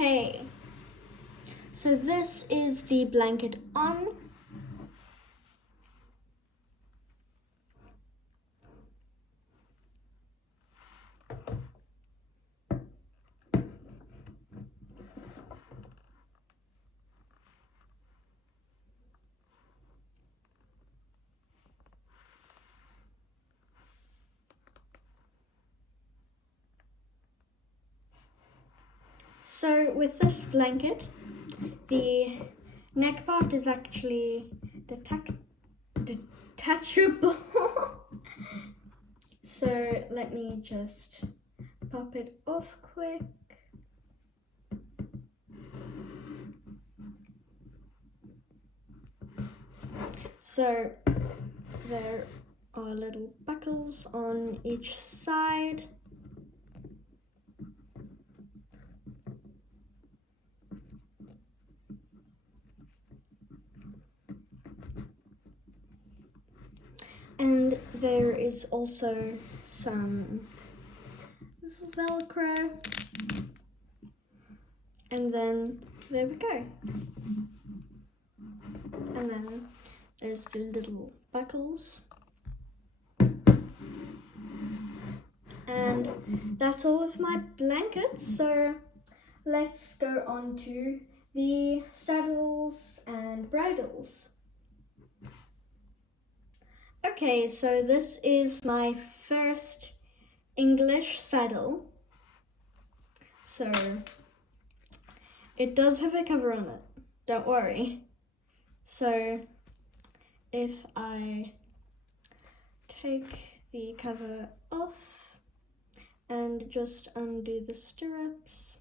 Okay, so this is the blanket on. So with this blanket, the neck part is actually detachable. So let me just pop it off quick. So there are little buckles on each side. And there is also some Velcro. And then there we go. And then there's the little buckles. And that's all of my blankets. So let's go on to the saddles and bridles. Okay, so this is my first English saddle. So it does have a cover on it, don't worry. So if I take the cover off and just undo the stirrups.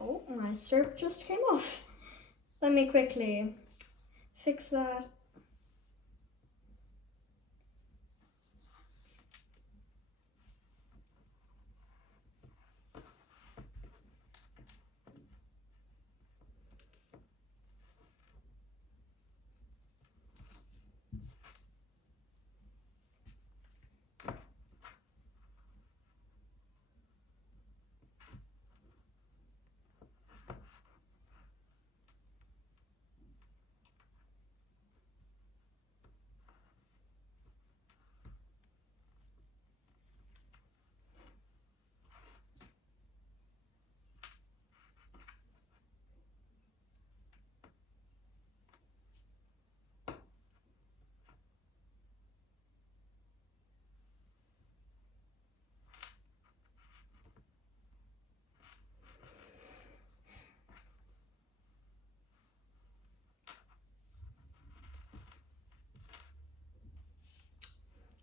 Oh, my stirrup just came off. Let me quickly fix that.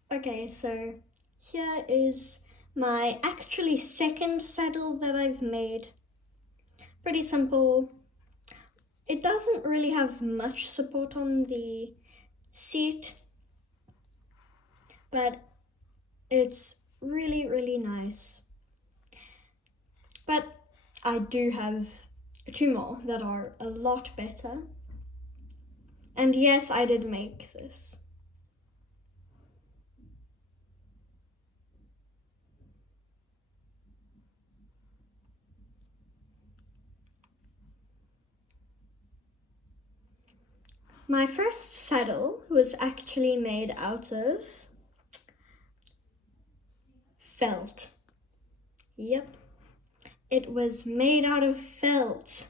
Okay, so here is my actually second saddle that I've made. Pretty simple. It doesn't really have much support on the seat, but it's really, really nice. But I do have two more that are a lot better. And yes, I did make this. My first saddle was actually made out of felt. Yep, it was made out of felt.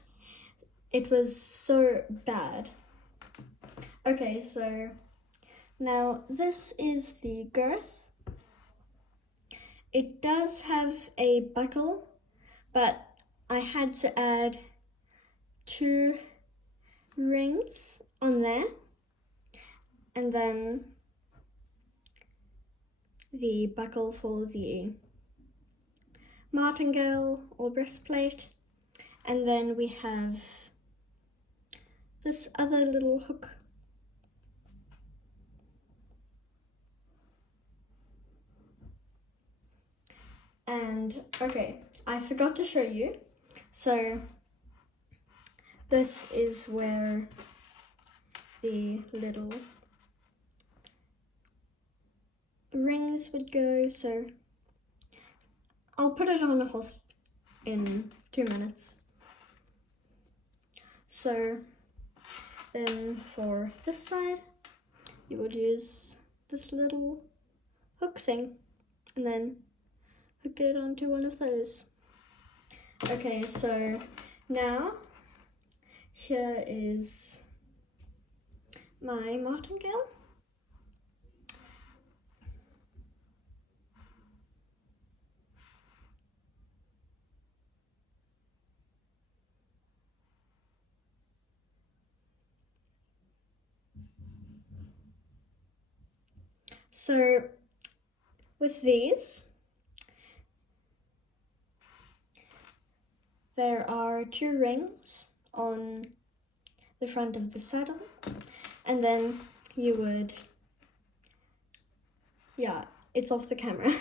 It was so bad. Okay, so now this is the girth. It does have a buckle, but I had to add 2 rings on there, and then the buckle for the martingale or breastplate, and then we have this other little hook. And okay, I forgot to show you. So this is where the little rings would go. So I'll put it on a in 2 minutes. So then for this side, you would use this little hook thing and then hook it onto one of those. Okay, so now here is my martingale. So with these, there are 2 rings on the front of the saddle, and then you would, yeah, it's off the camera.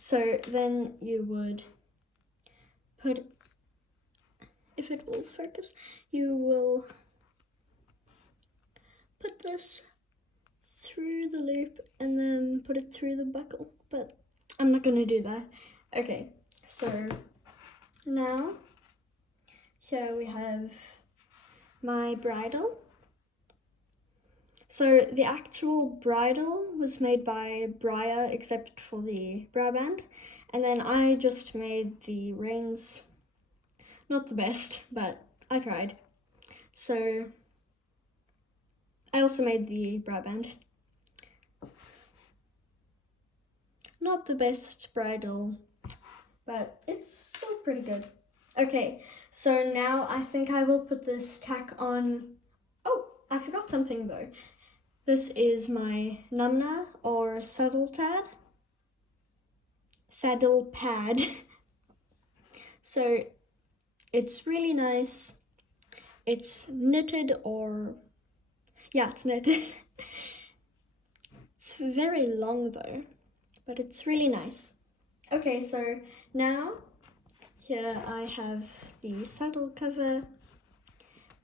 So then you would put, if it will focus, you will put this through the loop and then put it through the buckle, but I'm not gonna do that. Okay, so now here we have my bridle. So the actual bridle was made by Breyer, except for the brow band, and then I just made the reins. Not the best, but I tried. So I also made the brow band. Not the best bridle, but it's still pretty good. Okay, so now I think I will put this tack on. Oh, I forgot something though. This is my numna or saddle pad. So it's really nice. It's knitted or, yeah, it's knitted. It's very long though, but it's really nice. Okay, so now here I have the saddle cover.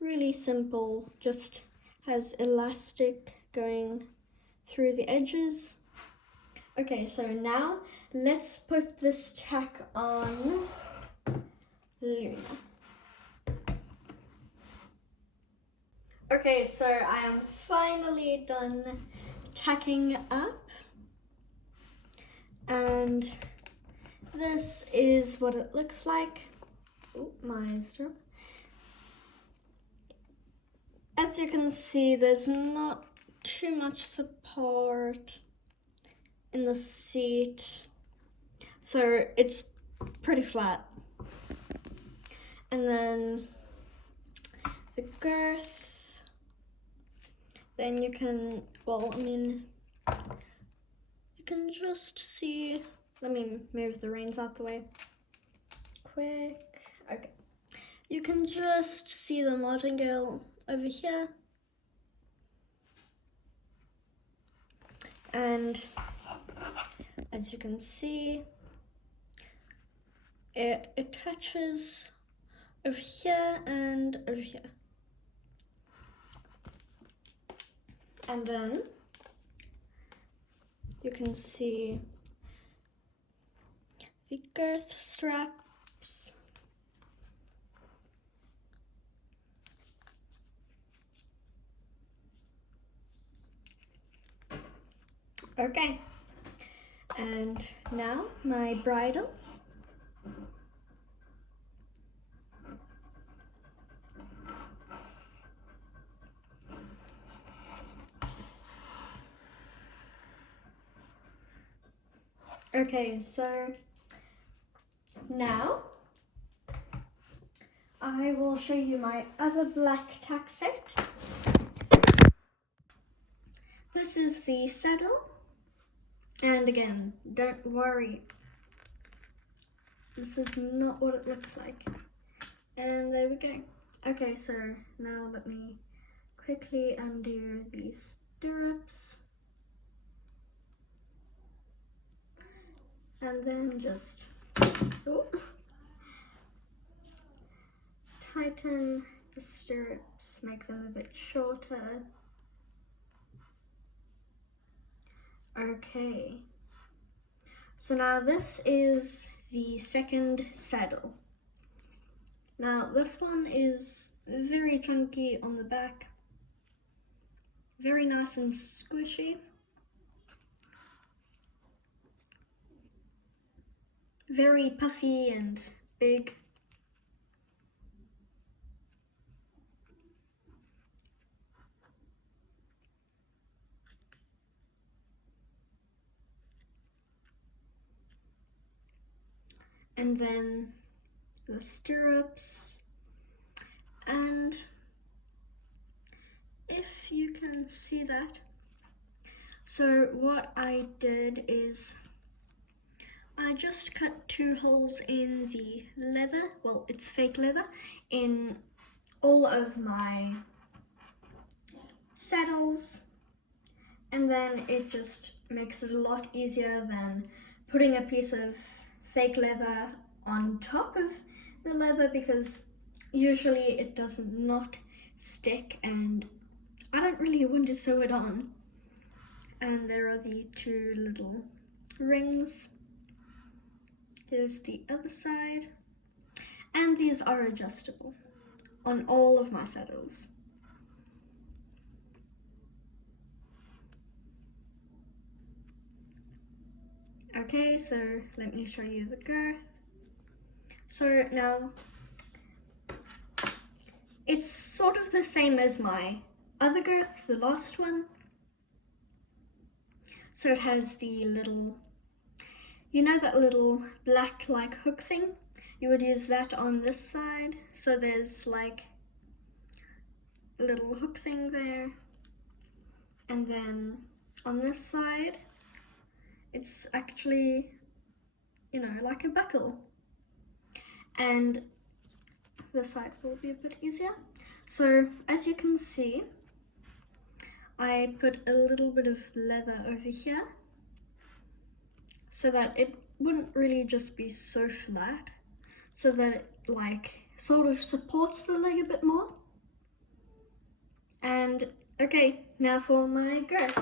Really simple, just has elastic going through the edges. Okay, so now let's put this tack on Luna. Okay, so I am finally done tacking up, and this is what it looks like. Oh, my strap. As you can see, there's not too much support in the seat, so it's pretty flat. And then the girth, then you can, well, I mean, you can just see, let me move the reins out the way quick. Okay, you can just see the martingale over here, and as you can see, it attaches over here and over here. And then you can see the girth straps. Okay, and now my bridle. Okay, so now I will show you my other black tack set. This is the saddle, and again, don't worry, this is not what it looks like. And there we go. Okay, so now let me quickly undo these stirrups. And then just tighten the stirrups, make them a bit shorter. Okay, so now this is the second saddle. Now this one is very chunky on the back, very nice and squishy, very puffy and big. And then the stirrups, and if you can see that, so what I did is I just cut 2 holes in the leather, well, it's fake leather, in all of my saddles, and then it just makes it a lot easier than putting a piece of fake leather on top of the leather, because usually it does not stick and I don't really want to sew it on. And there are the 2 little rings. Here's the other side, and these are adjustable on all of my saddles. Okay, so let me show you the girth. So now it's sort of the same as my other girth, the last one. So it has the little, you know that little black like hook thing? You would use that on this side. So there's like a little hook thing there. And then on this side, it's actually, you know, like a buckle. And this side will be a bit easier. So as you can see, I put a little bit of leather over here so that it wouldn't really just be so flat, so that it like sort of supports the leg a bit more. And okay, now for my girth.